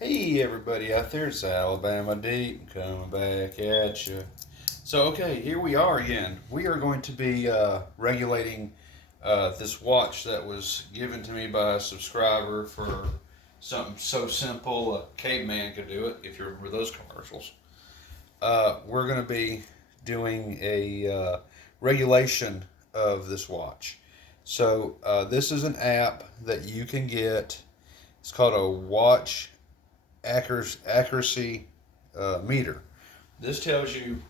Hey everybody out there, it's Alabama Deep coming back at you. So okay, here we are again. We are going to be regulating this watch that was given to me by a subscriber for something so simple a caveman could do it. If you remember those commercials, we're going to be doing a regulation of this watch. So this is an app that you can get. It's called a watch accuracy meter. This tells you,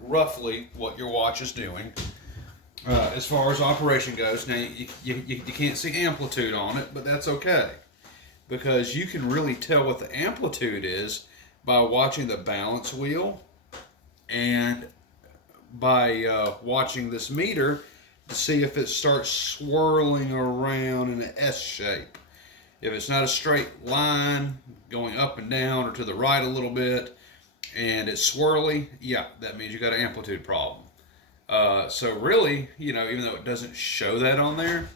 roughly what your watch is doing as far as operation goes. Now, you can't see amplitude on it, but that's okay because you can really tell what the amplitude is by watching the balance wheel and by watching this meter to see if it starts swirling around in an S shape. If it's not a straight line going up and down or to the right a little bit and it's swirly, yeah, that means you got an amplitude problem. So really, even though it doesn't show that on there,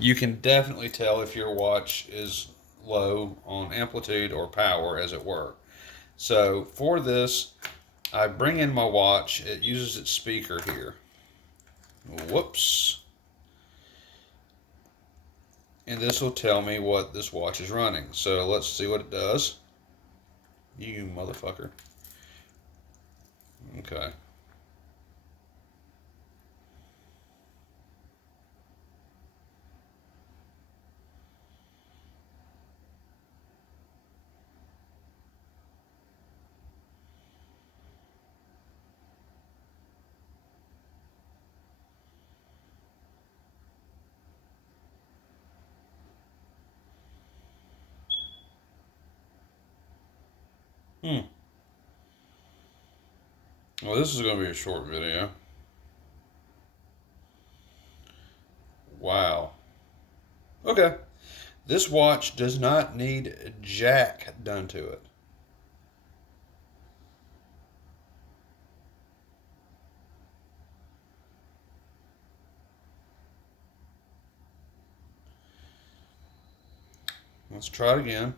you can definitely tell if your watch is low on amplitude or power, as it were. So for this, I bring in my watch. It uses its speaker here. Whoops. And this will tell me what this watch is running. So let's see what it does. You motherfucker. Okay. Hmm. Well, this is going to be a short video. Wow. Okay. This watch does not need jack done to it. Let's try it again.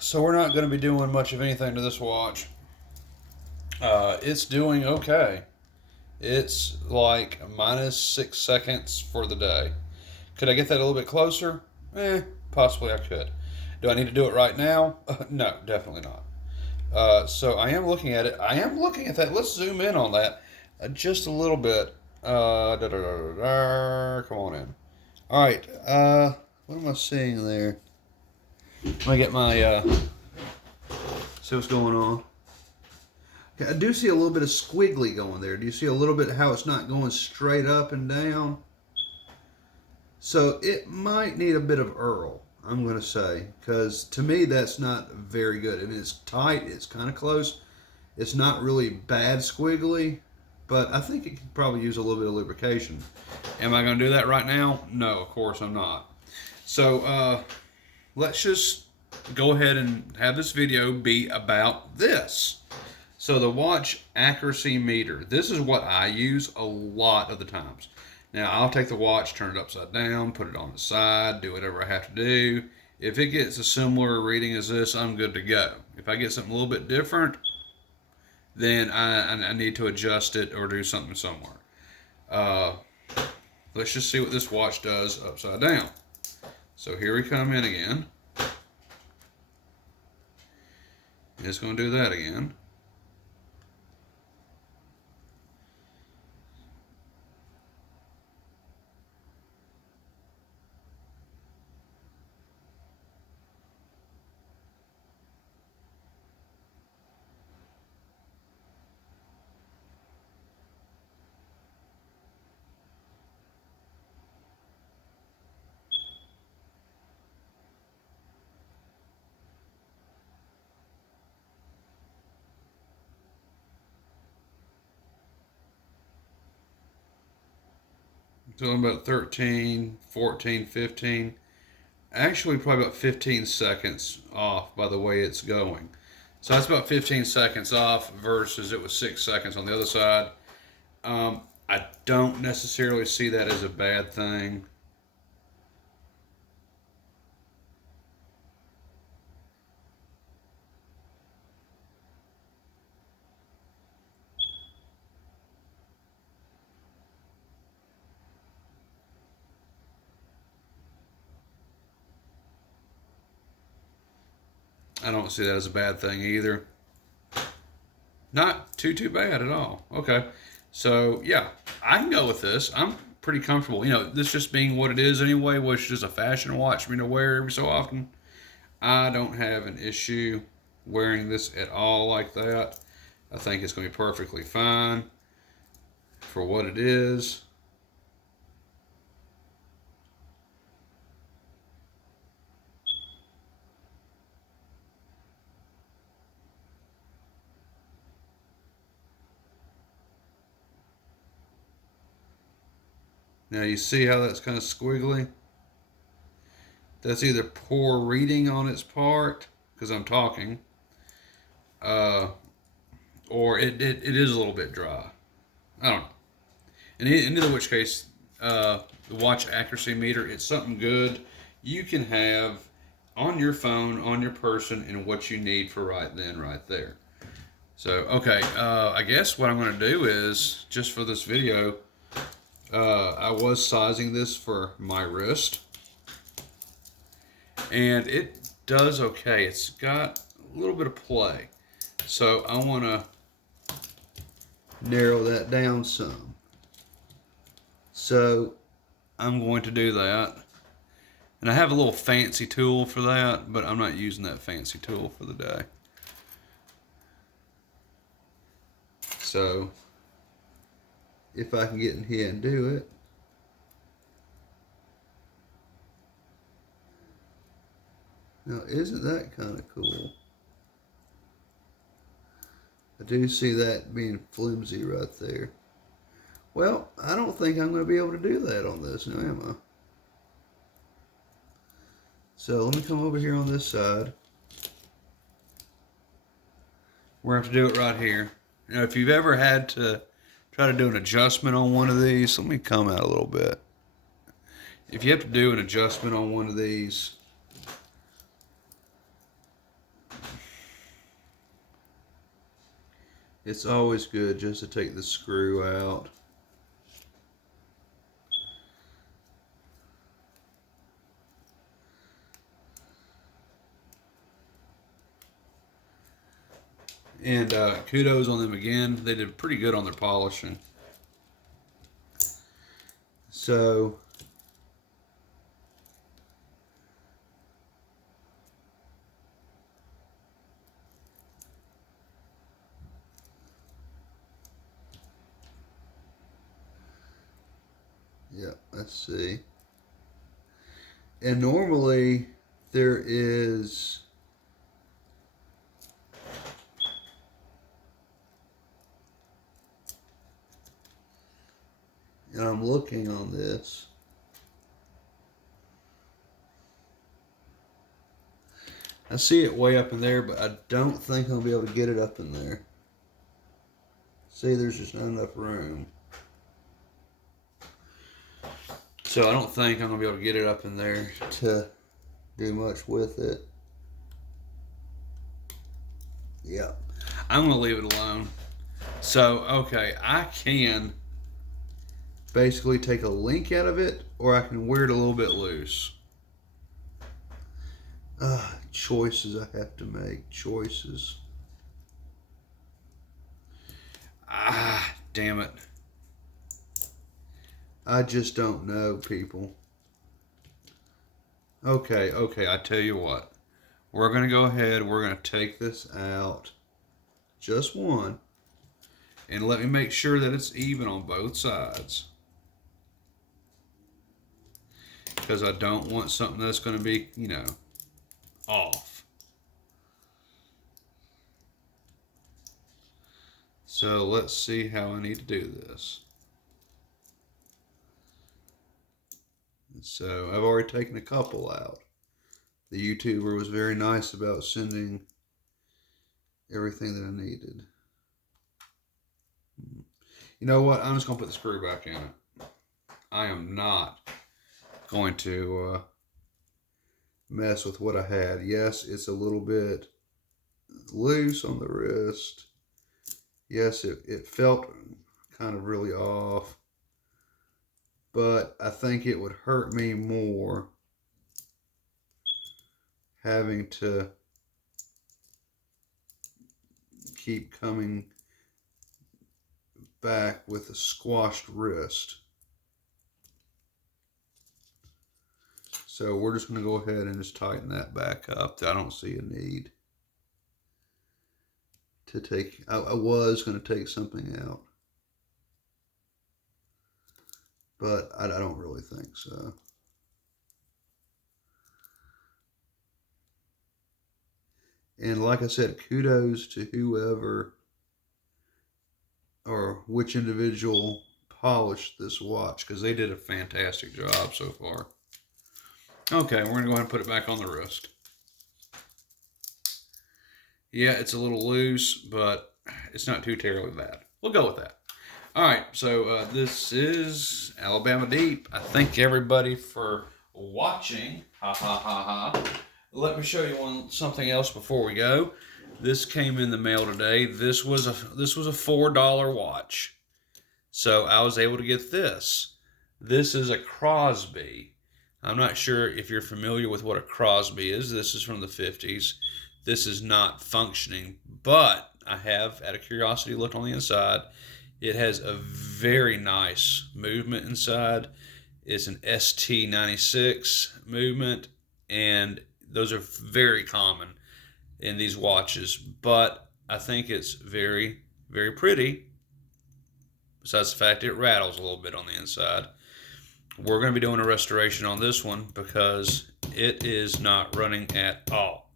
So we're not going to be doing much of anything to this watch. It's doing okay. It's like minus 6 seconds for the day. Could I get that a little bit closer? Possibly I could. Do I need to do it right now? No, definitely not. So I am looking at it. I am looking at that. Let's zoom in on that just a little bit. Come on in. All right. What am I seeing there? Let me get my see what's going on. Okay, I do see a little bit of squiggly going there. Do you see a little bit how it's not going straight up and down? So it might need a bit of Earl, I'm going to say, because to me that's not very good. I mean, it's tight, it's kind of close. It's not really bad squiggly, but I think it could probably use a little bit of lubrication. Am I going to do that right now? No, of course I'm not. So let's just go ahead and have this video be about this. So the watch accuracy meter. This is what I use a lot of the times. Now I'll take the watch, turn it upside down, put it on the side, do whatever I have to do. If it gets a similar reading as this, I'm good to go. If I get something a little bit different, then I need to adjust it or do something somewhere. Uh, let's just see what this watch does upside down. So here we come in again. It's going to do that again. So I'm about 13, 14, 15. Actually, probably about 15 seconds off by the way it's going. So that's about 15 seconds off versus it was 6 seconds on the other side. I don't necessarily see that as a bad thing. I don't see that as a bad thing either. Not too bad at all. Okay. So yeah, I can go with this. I'm pretty comfortable. You know, this just being what it is anyway, which is a fashion watch for me to wear every so often. I don't have an issue wearing this at all like that. I think it's going to be perfectly fine for what it is. Now you see how that's kind of squiggly? That's either poor reading on its part, because I'm talking, uh, or it is a little bit dry. I don't know. In either which case, the watch accuracy meter, it's something good you can have on your phone, on your person, and what you need for right then, right there. So, okay, I guess what I'm going to do is, just for this video, I was sizing this for my wrist, and it does okay. It's got a little bit of play. So I want to narrow that down some. So I'm going to do that. And I have a little fancy tool for that, but I'm not using that fancy tool for the day. So if I can get in here and do it. Now, isn't that kind of cool? I do see that being flimsy right there. Well, I don't think I'm going to be able to do that on this now, am I? So let me come over here on this side. We're going to have to do it right here. Now, if you've ever had to try to do an adjustment on one of these, let me come out a little bit. If you have to do an adjustment on one of these, it's always good just to take the screw out. And kudos on them again. They did pretty good on their polishing. So yeah, let's see. And normally there is and I'm looking on this. I see it way up in there, but I don't think I'll be able to get it up in there. See, there's just not enough room. So I don't think I'm going to be able to get it up in there to do much with it. Yeah. I'm going to leave it alone. So, okay, I can basically take a link out of it, or I can wear it a little bit loose. Choices I have to make. Choices. Damn it. I just don't know, people. Okay, I tell you what. We're going to go ahead. We're going to take this out. Just one. And let me make sure that it's even on both sides. Because I don't want something that's going to be, you know, off. So let's see how I need to do this. So I've already taken a couple out. The YouTuber was very nice about sending everything that I needed. You know what? I'm just going to put the screw back in it. I am not going to mess with what I had. Yes, it's a little bit loose on the wrist. Yes, it felt kind of really off. But I think it would hurt me more having to keep coming back with a squashed wrist. So we're just going to go ahead and just tighten that back up. I don't see a need to take, I was going to take something out, but I don't really think so. And like I said, kudos to whoever or which individual polished this watch, because they did a fantastic job so far. Okay, we're going to go ahead and put it back on the wrist. Yeah, it's a little loose, but it's not too terribly bad. We'll go with that. All right, so this is Alabama Deep. I thank everybody for watching. Ha ha ha ha. Let me show you something else before we go. This came in the mail today. This was a $4 watch, so I was able to get this. This is a Crosby. I'm not sure if you're familiar with what a Crosby is. This is from the 50s. This is not functioning, but I have, out of curiosity, looked on the inside. It has a very nice movement inside. It's an ST96 movement, and those are very common in these watches, but I think it's very, very pretty. Besides the fact it rattles a little bit on the inside. We're going to be doing a restoration on this one because it is not running at all,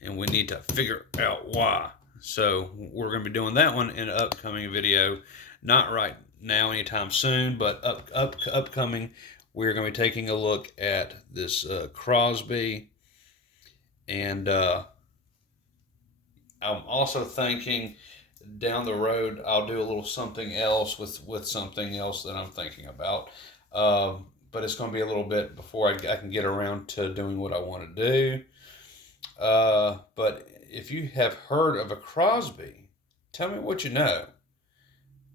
and we need to figure out why. So we're going to be doing that one in an upcoming video. Not right now anytime soon, but upcoming. We're going to be taking a look at this Crosby, and I'm also thinking down the road I'll do a little something else with something else that I'm thinking about. But it's going to be a little bit before I can get around to doing what I want to do. But if you have heard of a Crosby, tell me what you know.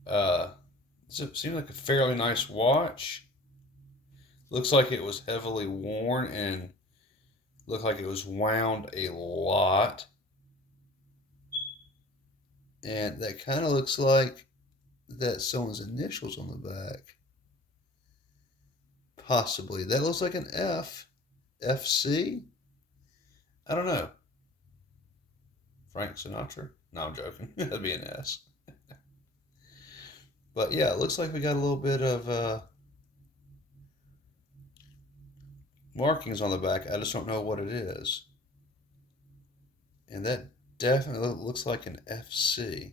It seems like a fairly nice watch. Looks like it was heavily worn and looked like it was wound a lot. And that kind of looks like that's someone's initials on the back. Possibly. That looks like an F. FC? I don't know. Frank Sinatra? No, I'm joking. That'd be an S. But yeah, it looks like we got a little bit of markings on the back. I just don't know what it is. And that definitely looks like an FC.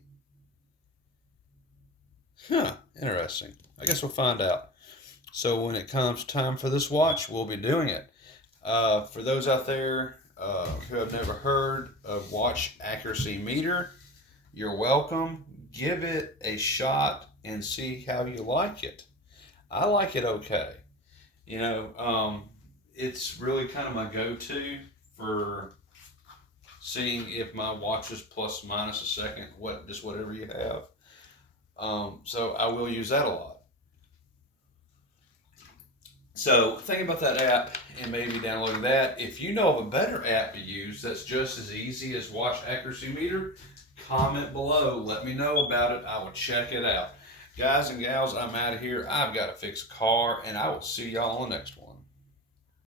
Huh, interesting. I guess we'll find out. So when it comes time for this watch, we'll be doing it. For those out there who have never heard of watch accuracy meter, you're welcome. Give it a shot and see how you like it. I like it okay. You know, it's really kind of my go-to for seeing if my watch is plus minus a second, just whatever you have. So I will use that a lot. So think about that app and maybe downloading that. If you know of a better app to use that's just as easy as Watch Accuracy Meter, comment below. Let me know about it. I will check it out. Guys and gals, I'm out of here. I've got to fix a car, and I will see y'all on the next one.